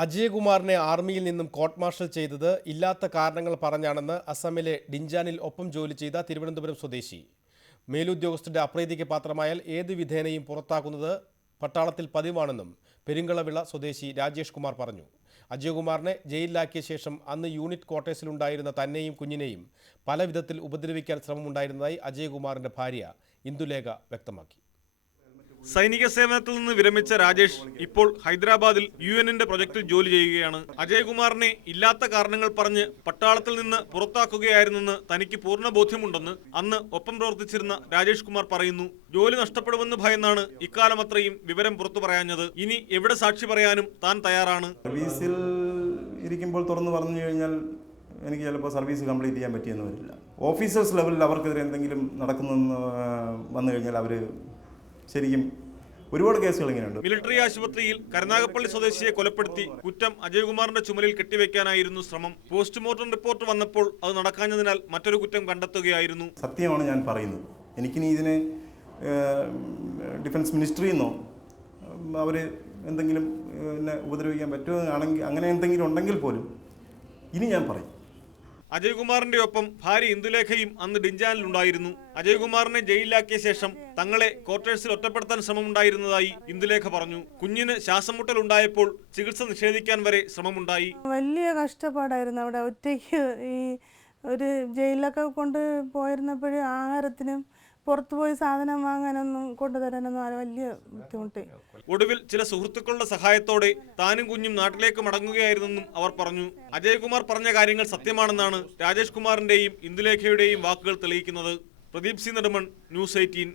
അജയകുമാറിനെ ആർമിയിൽ നിന്നും court martial ചെയ്തത് ഇല്ലാത്ത കാരണങ്ങൾ പറഞ്ഞാണെന്ന് അസമിലെ ഡിഞ്ചാനിൽ ഒപ്പം ജോലി ചെയ്ത തിരുവനന്തപുരം സ്വദേശി. മേലുദ്യോഗസ്ഥരുടെ അപ്രീതിക്ക് പാത്രമായാൽ ഏത് വിധേനയും പുറത്താക്കുന്നത് പട്ടാളത്തിൽ പതിവാണെന്നും പെരിങ്കളവിള സ്വദേശി രാജേഷ് കുമാർ പറഞ്ഞു. അജയകുമാറിനെ ജയിലിലാക്കിയ ശേഷം അന്ന് യൂണിറ്റ് ക്വാർട്ടേഴ്സിലുണ്ടായിരുന്ന തന്നെയും കുഞ്ഞിനെയും പല വിധത്തിൽ ഉപദ്രവിക്കാൻ ശ്രമമുണ്ടായിരുന്നതായി അജയകുമാറിന്റെ ഭാര്യ ഇന്ദുലേഖ വ്യക്തമാക്കി. സൈനിക സേവനത്തിൽ നിന്ന് വിരമിച്ച രാജേഷ് ഇപ്പോൾ ഹൈദരാബാദിൽ യുഎന്നിന്റെ പ്രൊജക്ടിൽ ജോലി ചെയ്യുകയാണ്. അജയകുമാറിനെ ഇല്ലാത്ത കാരണങ്ങൾ പറഞ്ഞ് പട്ടാളത്തിൽ നിന്ന് പുറത്താക്കുകയായിരുന്നെന്ന് തനിക്ക് പൂർണ്ണ ബോധ്യമുണ്ടെന്ന് അന്ന് ഒപ്പം പ്രവർത്തിച്ചിരുന്ന രാജേഷ് കുമാർ പറയുന്നു. ജോലി നഷ്ടപ്പെടുമെന്ന് ഭയന്നാണ് ഇക്കാലം അത്രയും വിവരം പുറത്തു പറയാഞ്ഞത്. ഇനി എവിടെ സാക്ഷി പറയാനും താൻ തയ്യാറാണ്. സർവീസിൽ ഇരിക്കുമ്പോൾ തുറന്നു പറഞ്ഞു കഴിഞ്ഞാൽ എനിക്ക് ചിലപ്പോൾ സർവീസ് കംപ്ലീറ്റ് ചെയ്യാൻ പറ്റിയെന്ന് വരില്ല. ഓഫീസേഴ്സ് ലെവലിൽ അവർക്കെതിരെ എന്തെങ്കിലും നടക്കുന്നെന്ന് വന്നു കഴിഞ്ഞാൽ അവർ ശരിക്കും ഒരുപാട് കേസുകൾ ഇങ്ങനെയുണ്ട്. മിലിറ്ററി ആശുപത്രിയിൽ കരുനാഗപ്പള്ളി സ്വദേശിയെ കൊലപ്പെടുത്തി കുറ്റം അജയകുമാറിന്റെ ചുമലിൽ കെട്ടിവെക്കാനായിരുന്നു ശ്രമം. പോസ്റ്റ്മോർട്ടം റിപ്പോർട്ട് വന്നപ്പോൾ അത് നടക്കാഞ്ഞതിനാൽ മറ്റൊരു കുറ്റം കണ്ടെത്തുകയായിരുന്നു. സത്യമാണ് ഞാൻ പറയുന്നത്. എനിക്കിനി ഇതിന് ഡിഫൻസ് മിനിസ്ട്രിയിൽ നിന്നോ അവർ എന്തെങ്കിലും എന്നെ ഉപദ്രവിക്കാൻ പറ്റുകയാണെങ്കിൽ അങ്ങനെ എന്തെങ്കിലും ഉണ്ടെങ്കിൽ പോലും ഇനി ഞാൻ പറയും. അജയകുമാറിന്റെ ഒപ്പം ഭാര്യ ഇന്ദുലേഖയും അന്ന് ഡിഞ്ചാനിലുണ്ടായിരുന്നു. അജയകുമാറിനെ ജയിലിലാക്കിയ ശേഷം തങ്ങളെ ക്വാർട്ടേഴ്സിൽ ഒറ്റപ്പെടുത്താൻ ശ്രമമുണ്ടായിരുന്നതായി ഇന്ദുലേഖ പറഞ്ഞു. കുഞ്ഞിന് ശ്വാസം മുട്ടൽ ഉണ്ടായപ്പോൾ ചികിത്സ നിഷേധിക്കാൻ വരെ ശ്രമമുണ്ടായി. വലിയ കഷ്ടപ്പാടായിരുന്നു. അവിടെ ഒറ്റയ്ക്ക് ഈ ഒരു ജയിലിലൊക്കെ കൊണ്ട് പോയിരുന്നപ്പോഴും ആഹാരത്തിനും പുറത്തുപോയി സാധനം വാങ്ങാനൊന്നും കൊണ്ടുതരാനൊന്നും വലിയ ബുദ്ധിമുട്ട്. ഒടുവിൽ ചില സുഹൃത്തുക്കളുടെ സഹായത്തോടെ താനും കുഞ്ഞും നാട്ടിലേക്ക് മടങ്ങുകയായിരുന്നെന്നും അവർ പറഞ്ഞു. അജയകുമാർ പറഞ്ഞ കാര്യങ്ങൾ സത്യമാണെന്നാണ് രാജേഷ് കുമാറിന്റെയും ഇന്ദുലേഖയുടെയും വാക്കുകൾ തെളിയിക്കുന്നത്. Pradeep C Nedumon, news 18.